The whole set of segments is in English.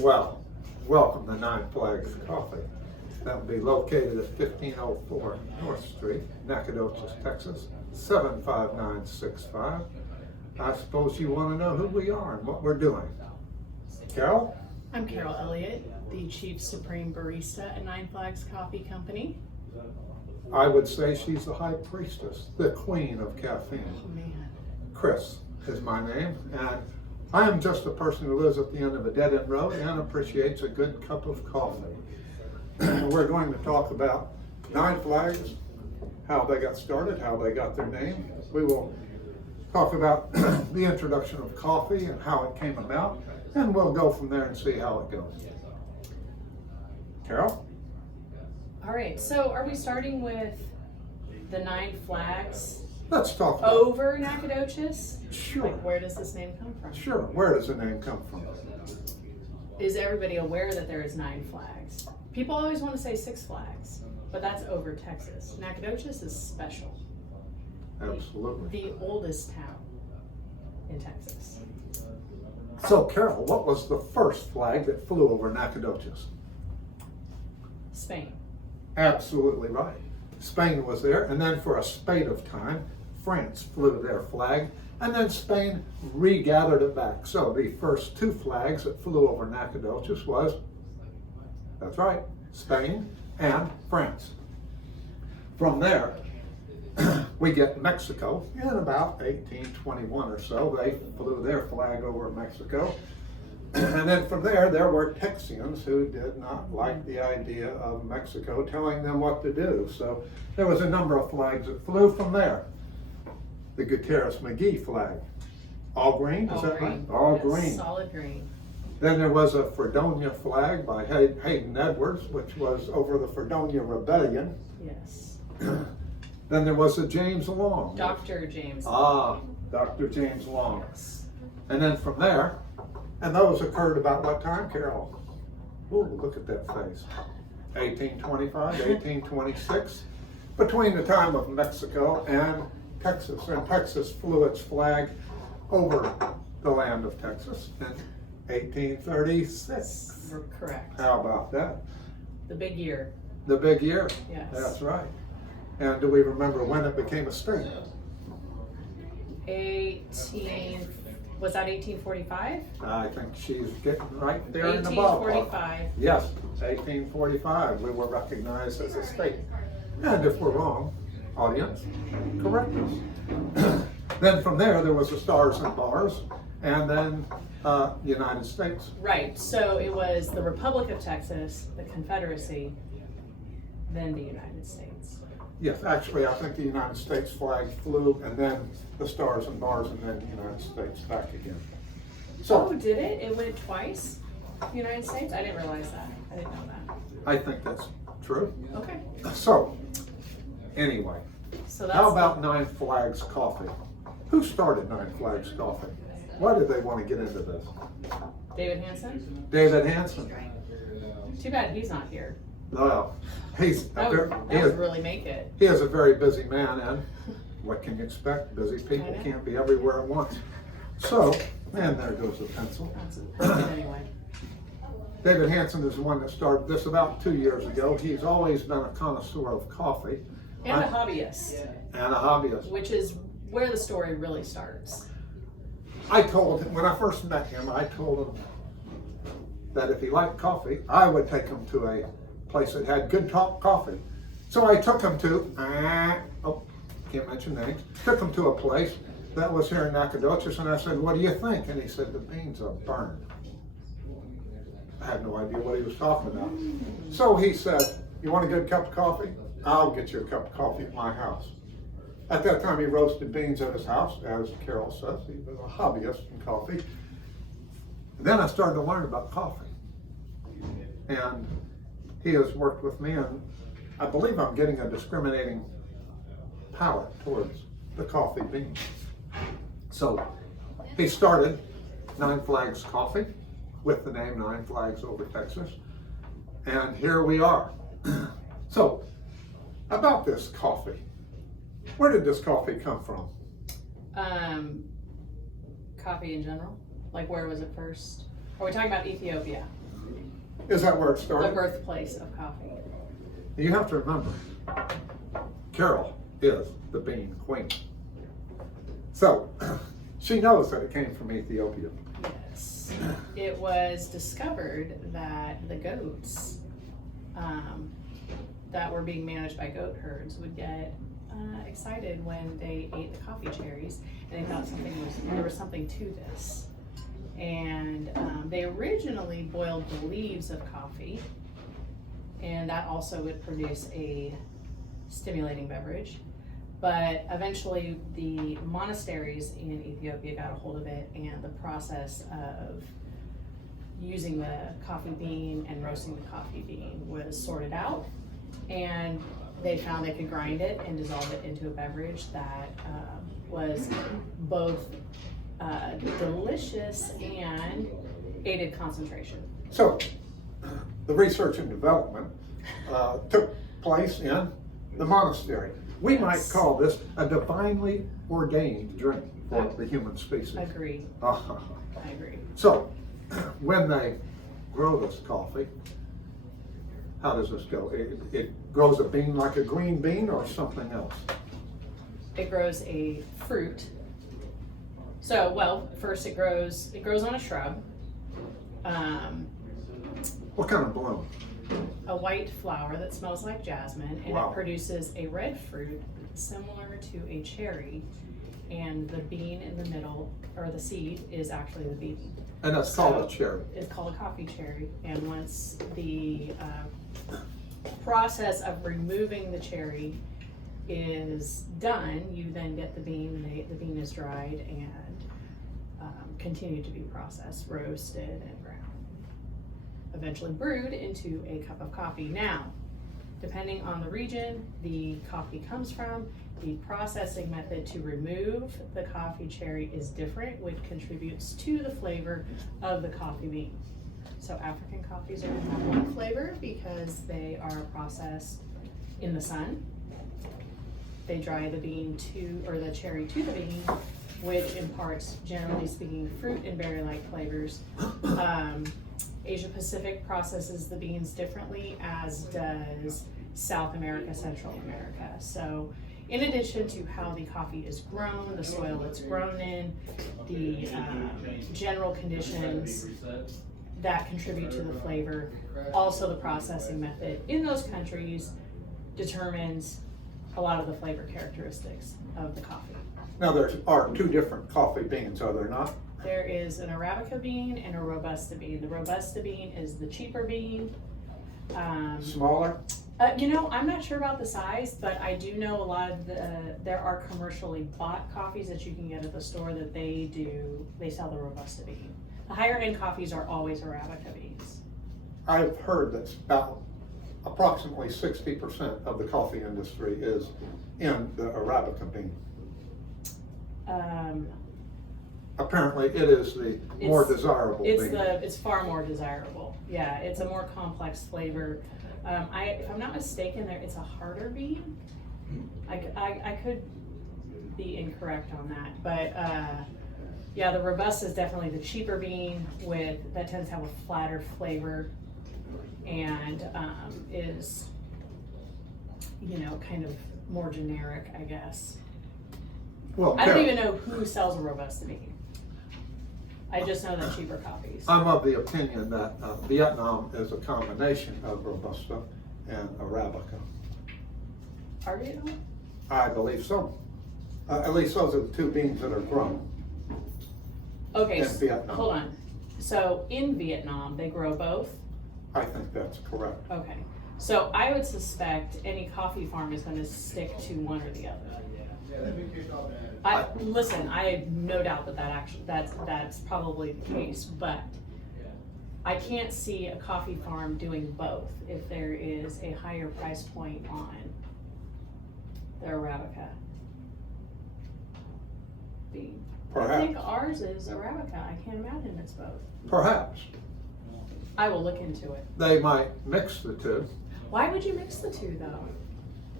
Well, welcome to Nine Flags Coffee. That will be located at 1504 North Street, Nacogdoches, Texas, 75965. I suppose you want to know who we are and what we're doing. Carol? I'm Carol Elliott, the Chief Supreme Barista at Nine Flags Coffee Company. I would say she's the high priestess, the queen of caffeine. Oh man. Chris is my name, and I am just a person who lives at the end of a dead-end road and appreciates a good cup of coffee. We're going to talk about Nine Flags, how they got started, how they got their name. We will talk about the introduction of coffee and how it came about, and we'll go from there and see how it goes. Carol? All right, so are we starting with the Nine Flags Let's talk about over Nacogdoches? Sure. Like, where does this name come from? Sure. Where does the name come from? Is everybody aware that there is Nine Flags? People always want to say Six Flags, but that's over Texas. Nacogdoches is special. Absolutely. The oldest town in Texas. So, Carol, what was the first flag that flew over Nacogdoches? Spain. Absolutely right. Spain was there, and then for a spate of time, France flew their flag, and then Spain regathered it back. So the first two flags that flew over Nacogdoches was, that's right, Spain and France. From there, we get Mexico. In about 1821 or so, they flew their flag over Mexico. And then from there were Texians who did not like the idea of Mexico telling them what to do. So there was a number of flags that flew from there. The Gutierrez-McGee flag. All green, is that right? All Yes, green. Solid green. Then there was a Fredonia flag by Hayden Edwards, which was over the Fredonia Rebellion. Yes. Then there was a James Long. Dr. James. Dr. James Long. Yes. And then from there, and those occurred about what time, Carol? Ooh, look at that face. 1825, 1826. Between the time of Mexico and Texas. And Texas flew its flag over the land of Texas in 1836. We're correct. How about that? The big year. The big year. Yes. That's right. And do we remember when it became a state? Was that 1845? I think she's getting right there in the ballpark. 1845. Yes, 1845, we were recognized as a state. And if we're wrong, audience, correct us. Then from there was the Stars and Bars, and then United States. Right, so it was the Republic of Texas, the Confederacy, then the United States. Yes, actually, I think the United States flag flew, and then the Stars and Bars, and then the United States back again. Oh, So did it? It went twice? United States? I didn't realize that. I didn't know that. I think that's true. Okay. So, anyway, So that's how about Nine Flags Coffee? Who started Nine Flags Coffee? Why did they want to get into this? David Hansen? David Hansen. Too bad he's not here. Well, he's That would really make it. he is a very busy man, and what can you expect? Busy people can't be everywhere at once. So, and there goes the pencil. That's perfect anyway. David Hansen is the one that started this about 2 years ago. He's always been a connoisseur of coffee And a hobbyist, and a hobbyist. which is where the story really starts. I told him, when I first met him, I told him that if he liked coffee, I would take him to a place that had good coffee. So I took him to, can't mention names, took him to a place that was here in Nacogdoches, and I said, what do you think? And he said, the beans are burned. I had no idea what he was talking about. So he said, you want a good cup of coffee? I'll get you a cup of coffee at my house. At that time, he roasted beans at his house, as Carol says. He was a hobbyist in coffee. Then I started to learn about coffee. And he has worked with me, and I believe I'm getting a discriminating palate towards the coffee bean. So he started Nine Flags Coffee with the name Nine Flags over Texas. And here we are. So, about this coffee. Where did this coffee come from? Coffee in general? Like where was it first? Are we talking about Ethiopia? Is that where it the started? birthplace of coffee. You have to remember, Carol is the bean queen. So, she knows that it came from Ethiopia. Yes. It was discovered that the goats that were being managed by goat herds would get excited when they ate the coffee cherries, and they thought there was something to this. And they originally boiled the leaves of coffee, and that also would produce a stimulating beverage. But eventually the monasteries in Ethiopia got a hold of it, and the process of using the coffee bean and roasting the coffee bean was sorted out, and they found they could grind it and dissolve it into a beverage that was both delicious and aided concentration. So, the research and development took place in the monastery. We might call this a divinely ordained drink for the human species. Agree. Uh-huh. I agree. So, when they grow this coffee, how does this go? It grows a bean like a green bean or something else? It grows a fruit. So, well, first it grows on a shrub. What kind of bloom? A white flower that smells like jasmine, and Wow. it produces a red fruit similar to a cherry, and the bean in the middle, or the seed, is actually the bean. And that's called a cherry. It's called a coffee cherry, and once the process of removing the cherry is done, you then get the bean, and the bean is dried and continue to be processed, roasted, and ground. Eventually brewed into a cup of coffee. Now, depending on the region the coffee comes from, the processing method to remove the coffee cherry is different, which contributes to the flavor of the coffee bean. So African coffees are gonna have one flavor because they are processed in the sun. They dry the bean or the cherry to the bean, which imparts, generally speaking, fruit and berry-like flavors. Asia Pacific processes the beans differently, as does South America, Central America. So in addition to how the coffee is grown, the soil it's grown in, the general conditions that contribute to the flavor, also the processing method in those countries determines a lot of the flavor characteristics of the coffee. Now, there are two different coffee beans, are there not? There is an Arabica bean and a Robusta bean. The Robusta bean is the cheaper bean. Smaller? I'm not sure about the size, but I do know a lot of there are commercially bought coffees that you can get at the store that they sell the Robusta bean. The higher end coffees are always Arabica beans. I've heard that about approximately 60% of the coffee industry is in the Arabica bean. Apparently, it is the more desirable bean. It's far more desirable. Yeah, it's a more complex flavor. If I'm not mistaken, it's a harder bean. I could be incorrect on that, but yeah, the Robusta is definitely the cheaper bean that tends to have a flatter flavor and is kind of more generic, I guess. Well, I don't even know who sells a Robusta bean. I just know that cheaper coffees. I'm of the opinion that Vietnam is a combination of Robusta and Arabica. Are you? I believe so. At least those are the two beans that are grown Okay, in Vietnam. hold on. So in Vietnam, they grow both? I think that's correct. Okay. So I would suspect any coffee farm is going to stick to one or the other. Listen, I have no doubt that's probably the case, but I can't see a coffee farm doing both if there is a higher price point on their Arabica bean. Perhaps. I think ours is Arabica. I can't imagine it's both. Perhaps. I will look into it. They might mix the two. Why would you mix the two though?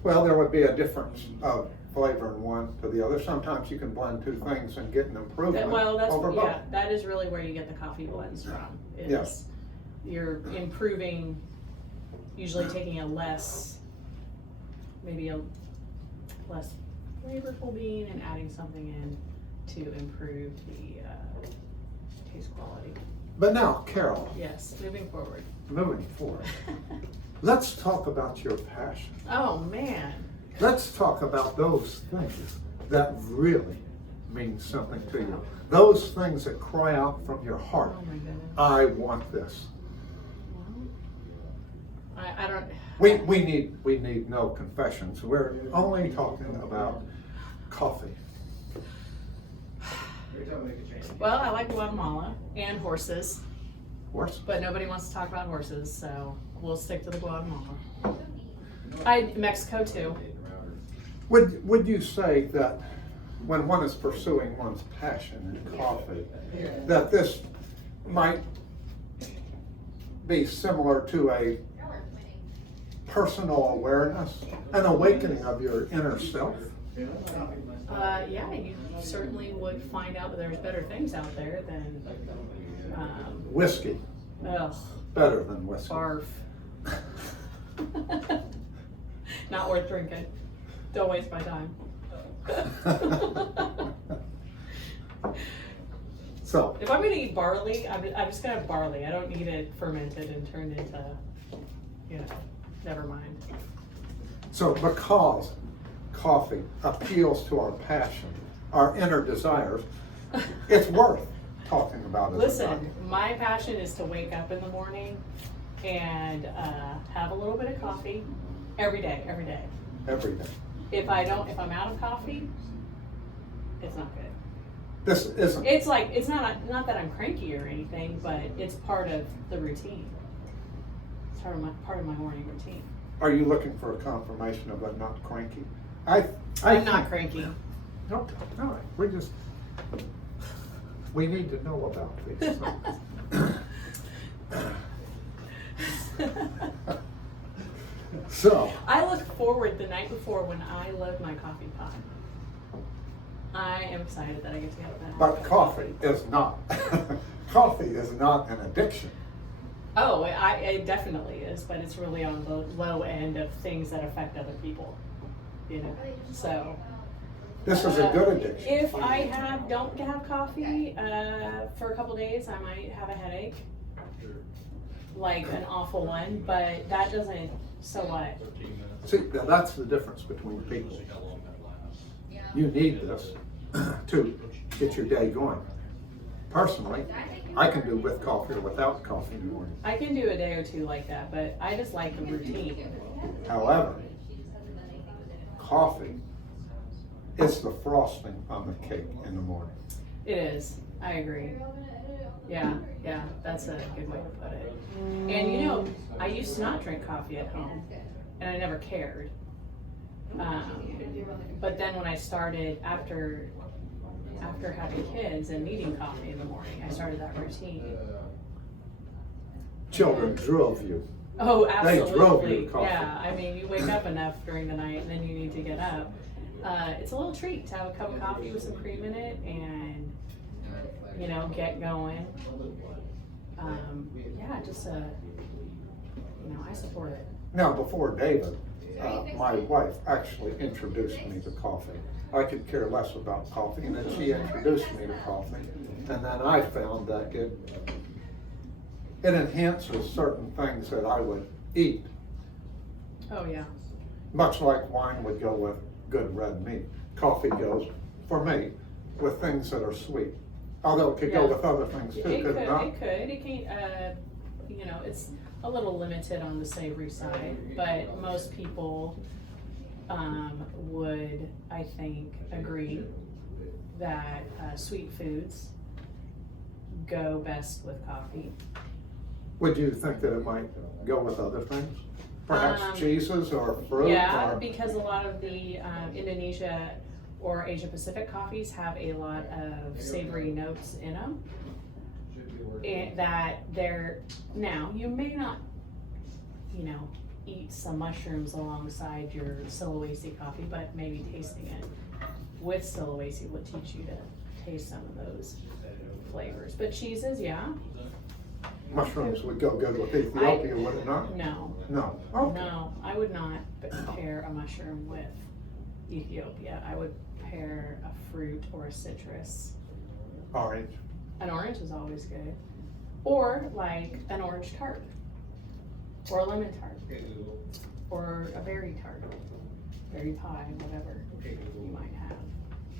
Well, there would be a difference of flavor in one to the other. Sometimes you can blend two things and get an improvement over both. That is really where you get the coffee blends from. Yes. you're improving, usually taking a less, maybe a less flavorful bean and adding something in to improve the taste quality. But now, Carol, Yes, moving forward. moving forward, let's talk about your passion. Oh, man. Let's talk about those things that really mean something to you. Those things that cry out from your heart. Oh, my goodness. I want this. I don't. We need no confessions. We're only talking about coffee. Well, I like Guatemala and horses, Horse? but nobody wants to talk about horses, so we'll stick to the Guatemala. Mexico too. Would you say that when one is pursuing one's passion in coffee, that this might be similar to a personal awareness, an awakening of your inner self? Yeah, you certainly would find out that there's better things out there than, Whiskey, ugh, better than whiskey. barf. Not worth drinking. Don't waste my time. So, If I'm gonna eat barley, I'm just gonna have barley. I don't need it fermented and turned into, never mind. so because coffee appeals to our passion, our inner desires, it's worth talking about it. Listen, my passion is to wake up in the morning and have a little bit of coffee every day. Every day. If I'm out of coffee, it's not good. This isn't. It's like, it's not that I'm cranky or anything, but it's part of the routine. It's part of my morning routine. Are you looking for a confirmation of I'm not cranky? I'm not cranky. No, no, we need to know about these things. So, I look forward the night before when I load my coffee pot. I am excited that I get to get that. but coffee is not, coffee is not an addiction. Oh, it definitely is, but it's really on the low end of things that affect other people. So. This is a good addiction. If I don't have coffee for a couple days, I might have a headache, like an awful one. But that doesn't. So what? See, now that's the difference between people. You need this to get your day going. Personally, I can do with coffee or without coffee in the morning. I can do a day or two like that, but I just like the routine. However, coffee is the frosting on the cake in the morning. It is. I agree. Yeah, that's a good way to put it. And I used to not drink coffee at home, and I never cared. But then when I started, after having kids and needing coffee in the morning, I started that routine. Children drove you. Oh, They drove you absolutely. to coffee. Yeah, I mean, you wake up enough during the night, and then you need to get up. It's a little treat to have a cup of coffee with some cream in it, and get going. I support it. Now, before David, my wife actually introduced me to coffee. I could care less about coffee, and then she introduced me to coffee. And then I found that it enhances certain things that I would eat, Oh, yeah. much like wine would go with good red meat. Coffee goes, for me, with things that are sweet. Although it could go Yeah. with other things too, It could could, it not? it could. It can't, it's a little limited on the savory side, but most people would, I think, agree that sweet foods go best with coffee. Would you think that it might go with other things? Perhaps cheeses or fruit? Yeah, or- because a lot of the Indonesia or Asia Pacific coffees have a lot of savory notes in them. And now you may not, eat some mushrooms alongside your Sulawesi coffee, but maybe tasting it with Sulawesi would teach you to taste some of those flavors. But cheeses, yeah. mushrooms would go good with Ethiopia, would it not? No, No. Okay. no, I would not pair a mushroom with Ethiopia. I would pair a fruit or a citrus. Orange. An orange is always good. Or like an orange tart. Or a lemon tart. Or a berry tart. Berry pie, whatever you might have.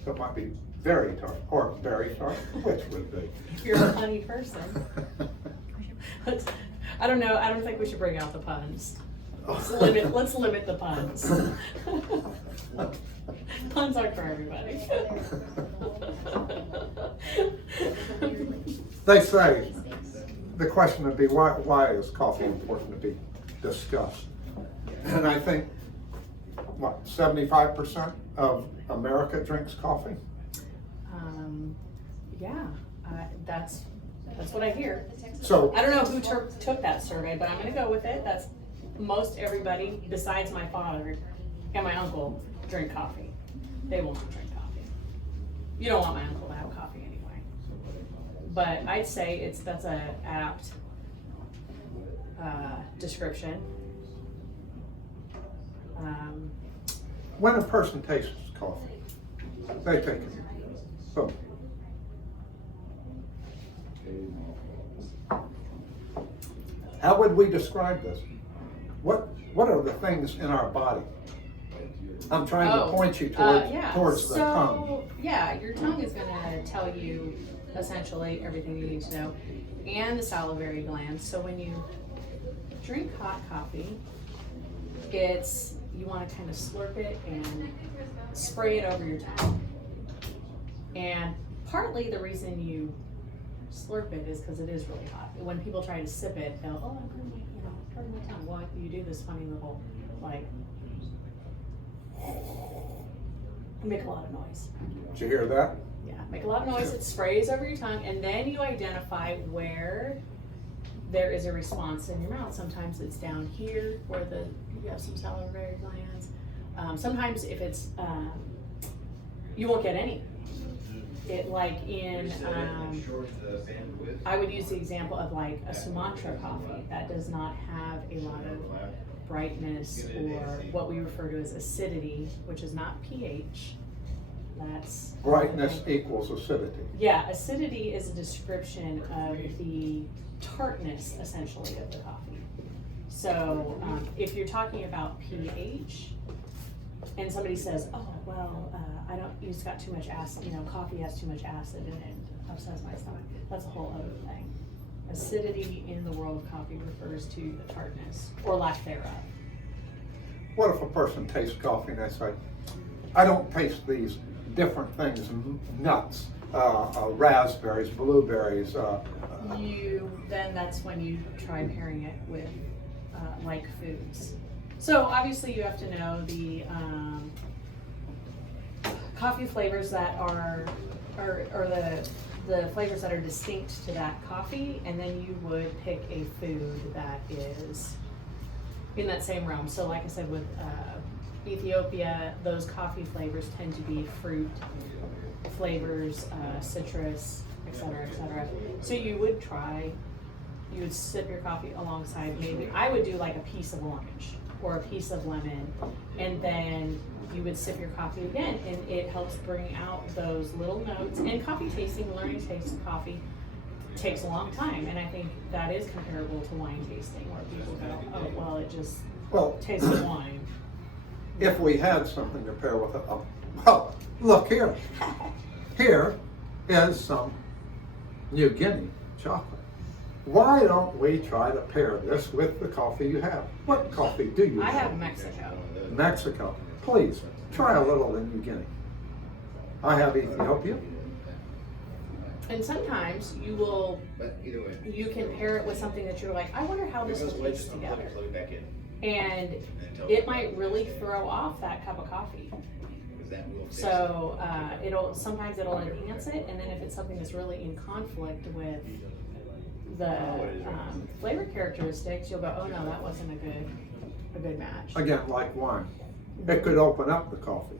So it might be very tart or very tart, which would be. If you're a punny person. I don't know, I don't think we should bring out the puns. Let's limit the puns. Puns aren't for everybody. They say the question would be why is coffee important to be discussed? And I think, what, 75% of America drinks coffee? Yeah, that's what I hear. So, I don't know who took that survey, but I'm gonna go with it. That's most everybody besides my father and my uncle drink coffee. They will not drink coffee. You don't want my uncle to have coffee anyway. But I'd say that's a apt description. when a person tastes coffee, they take it. Boom. How would we describe this? What are the things in our body? I'm trying to point you towards the tongue. Yeah, your tongue is going to tell you essentially everything you need to know, and the salivary glands. So when you drink hot coffee, you want to kind of slurp it and spray it over your tongue. And partly the reason you slurp it is because it is really hot. When people try to sip it, they'll, oh, pardon my tongue. Well, you do this funny little, like, make a lot of noise. Did you hear that? Yeah, make a lot of noise. It sprays over your tongue, and then you identify where there is a response in your mouth. Sometimes it's down here where you have some salivary glands. Sometimes if it's, you won't get any. I would use the example of like a Sumatra coffee that does not have a lot of brightness or what we refer to as acidity, which is not pH. That's brightness equals acidity. Yeah, acidity is a description of the tartness essentially of the coffee. So if you're talking about pH and somebody says, oh, well, it's got too much acid, coffee has too much acid and it upsets my stomach. That's a whole other thing. Acidity in the world of coffee refers to the tartness or lack thereof. What if a person tastes coffee and they say, I don't taste these different things, nuts, raspberries, blueberries. Then that's when you try pairing it with like foods. So obviously you have to know the coffee flavors that are the flavors that are distinct to that coffee, and then you would pick a food that is in that same realm. So like I said, with Ethiopia, those coffee flavors tend to be fruit flavors, citrus, etc., etc. So you would sip your coffee alongside, maybe I would do like a piece of orange or a piece of lemon, and then you would sip your coffee again, and it helps bring out those little notes. And coffee tasting, learning to taste coffee takes a long time, and I think that is comparable to wine tasting, where people go, oh, well, it just tastes like wine. If we had something to pair with it, well, look here. Here is some New Guinea chocolate. Why don't we try to pair this with the coffee you have? What coffee do you have? I have Mexico. Mexico. Please, try a little in New Guinea. I have Ethiopia. And sometimes you can pair it with something that you're like, I wonder how this will taste together. And it might really throw off that cup of coffee. So sometimes it'll enhance it, and then if it's something that's really in conflict with the flavor characteristics, you'll go, oh no, that wasn't a good match. Again, like wine. It could open up the coffee.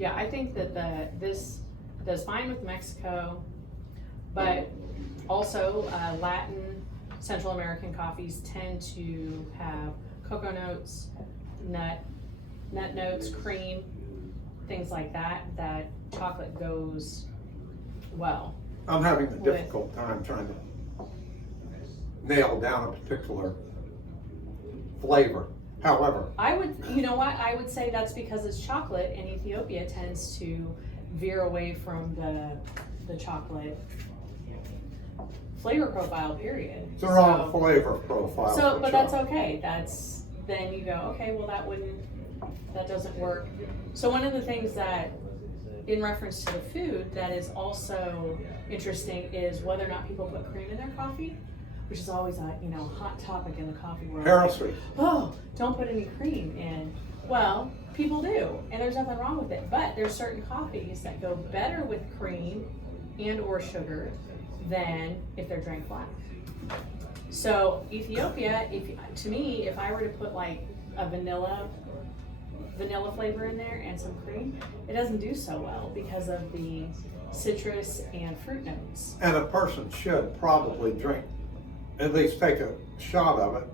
Yeah, I think that this does fine with Mexico, but also Latin, Central American coffees tend to have cocoa notes, nut notes, cream, things like that, that chocolate goes well. I'm having a difficult time trying to nail down a particular flavor. However, You know what, I would say that's because it's chocolate, and Ethiopia tends to veer away from the chocolate flavor profile, period. it's the wrong flavor profile. So, for but that's chocolate. okay, then you go, okay, well, that doesn't work. So one of the things that, in reference to the food, that is also interesting is whether or not people put cream in their coffee, which is always a hot topic in the coffee world. Heresy. Oh, don't put any cream in. Well, people do, and there's nothing wrong with it. But there's certain coffees that go better with cream and or sugar than if they're drank black. So Ethiopia, if I were to put like a vanilla flavor in there and some cream, it doesn't do so well because of the citrus and fruit notes. And a person should probably drink, at least take a shot of it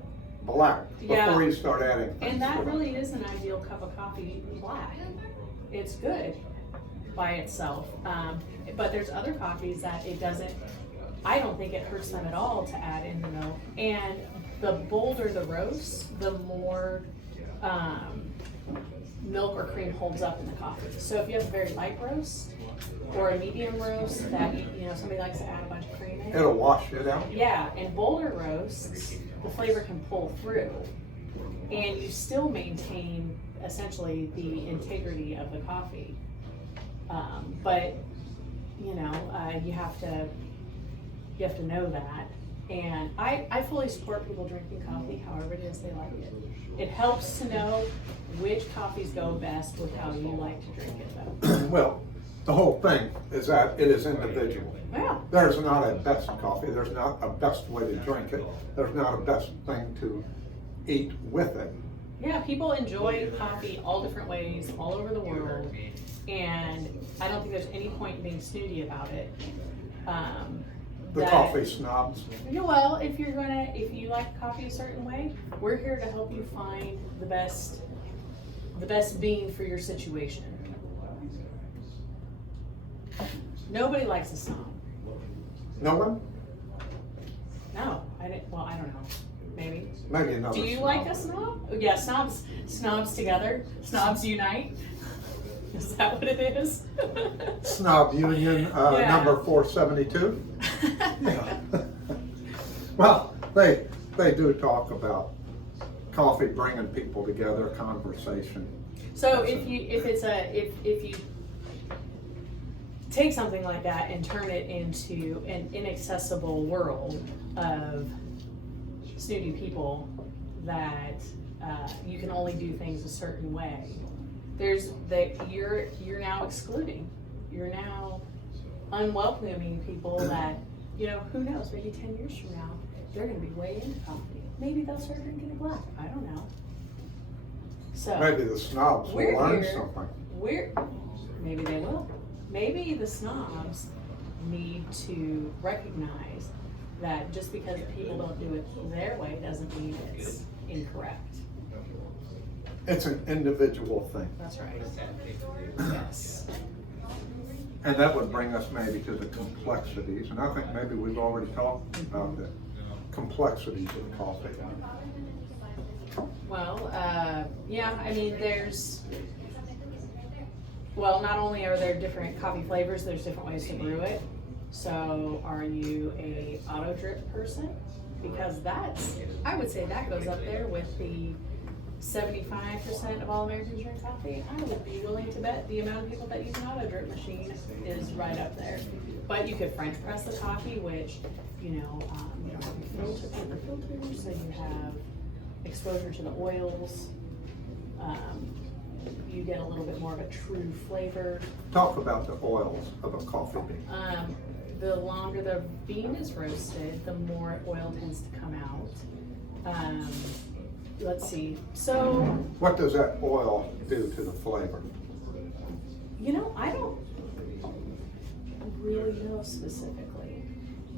black before you start adding things And that to it. really is an ideal cup of coffee black. It's good by itself. But there's other coffees that I don't think it hurts them at all to add in the milk. And the bolder the roast, the more milk or cream holds up in the coffee. So if you have a very light roast or a medium roast that somebody likes to add a bunch of cream in, It'll wash it out. yeah, and bolder roasts, the flavor can pull through, and you still maintain essentially the integrity of the coffee. But you have to know that. And I fully support people drinking coffee however it is they like it. It helps to know which coffees go best with how you like to drink it, though. Well, the whole thing is that it is individual. Yeah. There's not a best coffee. There's not a best way to drink it. There's not a best thing to eat with it. Yeah, people enjoy coffee all different ways, all over the world, and I don't think there's any point in being snooty about it. The coffee snobs. Well, if you like coffee a certain way, we're here to help you find the best bean for your situation. Nobody likes a snob. No one? No, I didn't. Well, I don't know. Maybe. Maybe another Do you snob. like a snob? Oh, yeah, snobs together. Snobs unite. Is that what it is? Snob Union Yeah. number 472? Yeah. Well, they do talk about coffee bringing people together, conversation. So if you take something like that and turn it into an inaccessible world of snooty people that you can only do things a certain way, you're now excluding. You're now unwelcoming people that, who knows, maybe 10 years from now, they're going to be way into coffee. Maybe they'll start drinking it black. I don't know. So Maybe the snobs will we're learn here. something. Maybe they will. Maybe the snobs need to recognize that just because people don't do it their way doesn't mean it's incorrect. It's an individual thing. That's right. Yes. And that would bring us maybe to the complexities, and I think maybe we've already talked about the complexities of coffee. Well, yeah, I mean, not only are there different coffee flavors, there's different ways to brew it. So are you a auto drip person? Because I would say that goes up there with the 75% of all Americans drink coffee. I would be willing to bet the amount of people that use an auto drip machine is right up there. But you could French press the coffee, which, you don't have paper filters, so you have exposure to the oils. You get a little bit more of a true flavor. Talk about the oils of a coffee bean. The longer the bean is roasted, the more oil tends to come out. Let's see. So What does that oil do to the flavor? I don't really know specifically,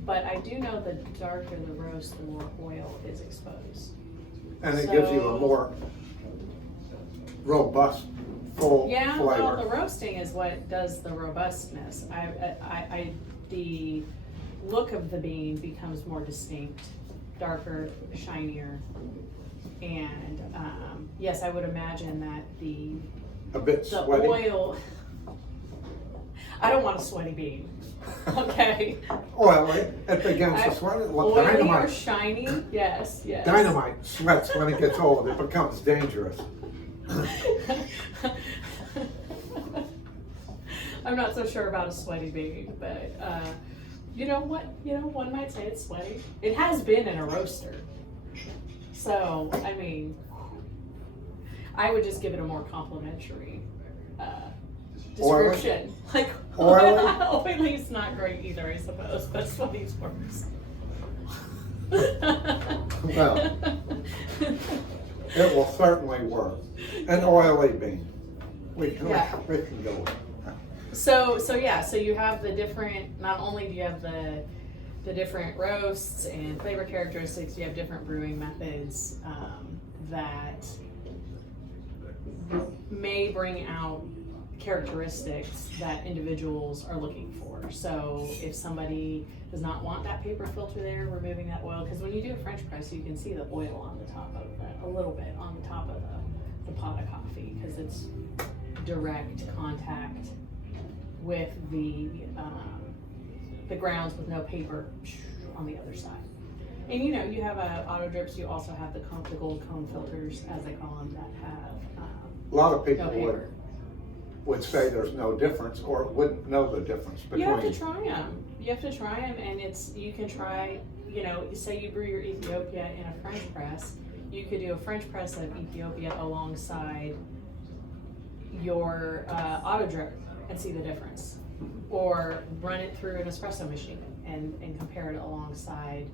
but I do know the darker the roast, the more oil is exposed. And it gives you a more robust, full Yeah, flavor. well, the roasting is what does the robustness. The look of the bean becomes more distinct, darker, shinier, and yes, I would imagine that A bit the sweaty. oil. I don't want a sweaty bean. Okay. Oily. It begins to sweat. Well, Oily or dynamite. shiny? Yes, yes. Dynamite sweats when it gets old. It becomes dangerous. I'm not so sure about a sweaty bean, but you know what? One might say it's sweaty. It has been in a roaster, so I mean, I would just give it a more complimentary description. Like Oily? oily is not great either, I suppose, but sweaty's worse. Well, it will certainly work. An oily bean. We can go with that. So you have the different, not only do you have the different roasts and flavor characteristics, you have different brewing methods that may bring out characteristics that individuals are looking for. So if somebody does not want that paper filter there, removing that oil, because when you do a French press, you can see the oil on the top of a little bit on the top of the pot of coffee, because it's direct contact with the grounds with no paper on the other side. And you have auto drips. You also have the gold cone filters, as they call them, that have A lot of people no paper. would say there's no difference or wouldn't know the difference between. You have to try them. And you can try, say you brew your Ethiopia in a French press, you could do a French press of Ethiopia alongside your auto drip and see the difference. Or run it through an espresso machine and compare it alongside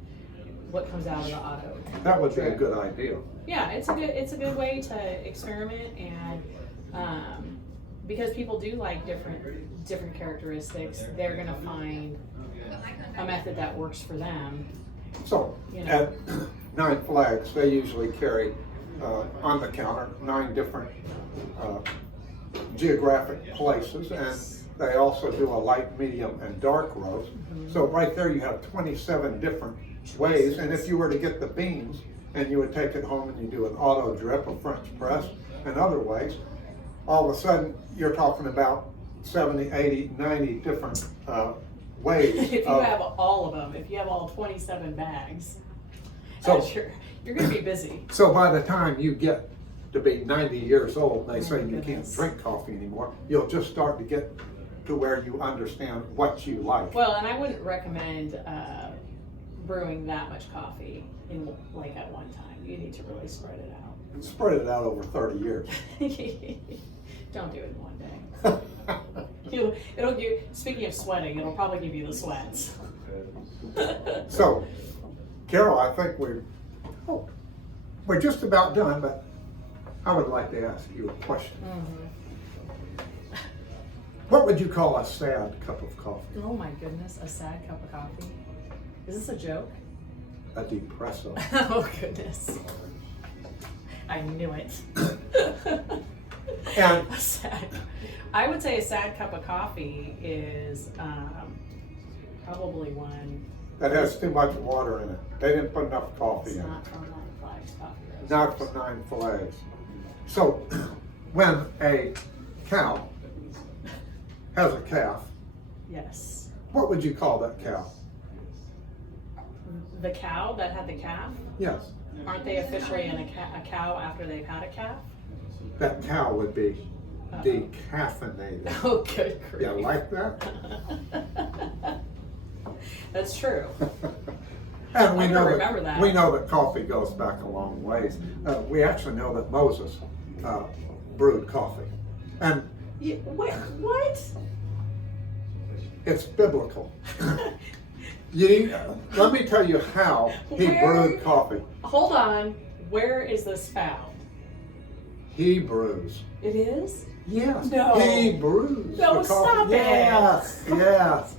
what comes out of the auto. That would be a drip. good idea. Yeah, it's a good way to experiment, and because people do like different characteristics, they're gonna find a method that works for them. So at Nine Flags, they usually carry on the counter 9 different geographic places, and they also do a light, medium, and dark roast. So right there you have 27 different ways, and if you were to get the beans and you would take it home and you do an auto drip, a French press, and other ways, all of a sudden you're talking about 70, 80, 90 different ways. If you have all of them, if you have all 27 bags, So- you're gonna be busy. So by the time you get to be 90 years old, they say my you can't goodness. drink coffee anymore, you'll just start to get to where you understand what you like. Well, and I wouldn't recommend brewing that much coffee at one time. You need to really spread it out. Spread it out over 30 years. Don't do it in one day. Speaking of sweating, it'll probably give you the sweats. So, Carol, I think we're just about done, but I would like to ask you a question. What would you call a sad cup of coffee? Oh my goodness, a sad cup of coffee. Is this a joke? A depresso. Oh goodness. I knew it. And I would say a sad cup of coffee is probably one. that has too much water in it. They didn't put enough coffee It's in it. not from Nine Flags Coffee Roasters. Not for Nine Flags. So, when a cow has a calf, Yes. what would you call that cow? The cow that had the calf? Yes, Aren't they officially a cow after they've had a calf? that cow would be decaffeinated. Oh, good grief. You like that? That's true. And we I'm know gonna that, remember that. we know that coffee goes back a long ways. We actually know that Moses brewed coffee, and What? it's biblical. Let me tell you how he Where- brewed coffee. Hold on. Where is this found? Hebrews. It is? Yes. No. Hebrews. No, the stop it. Yes. Yes.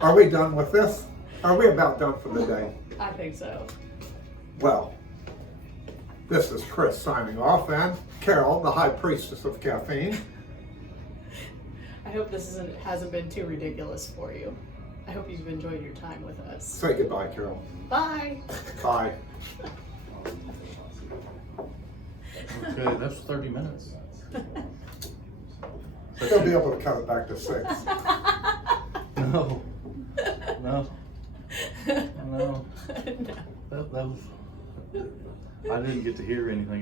Are we done with this? Are we about done for the day? I think so. Well, this is Chris signing off, and Carol, the high priestess of caffeine. I hope this hasn't been too ridiculous for you. I hope you've enjoyed your time with us. Say goodbye, Carol. Bye. Bye. Okay, that's 30 minutes. They'll be able to cut it back to 6. No. No. No. No. That was. I didn't get to hear anything.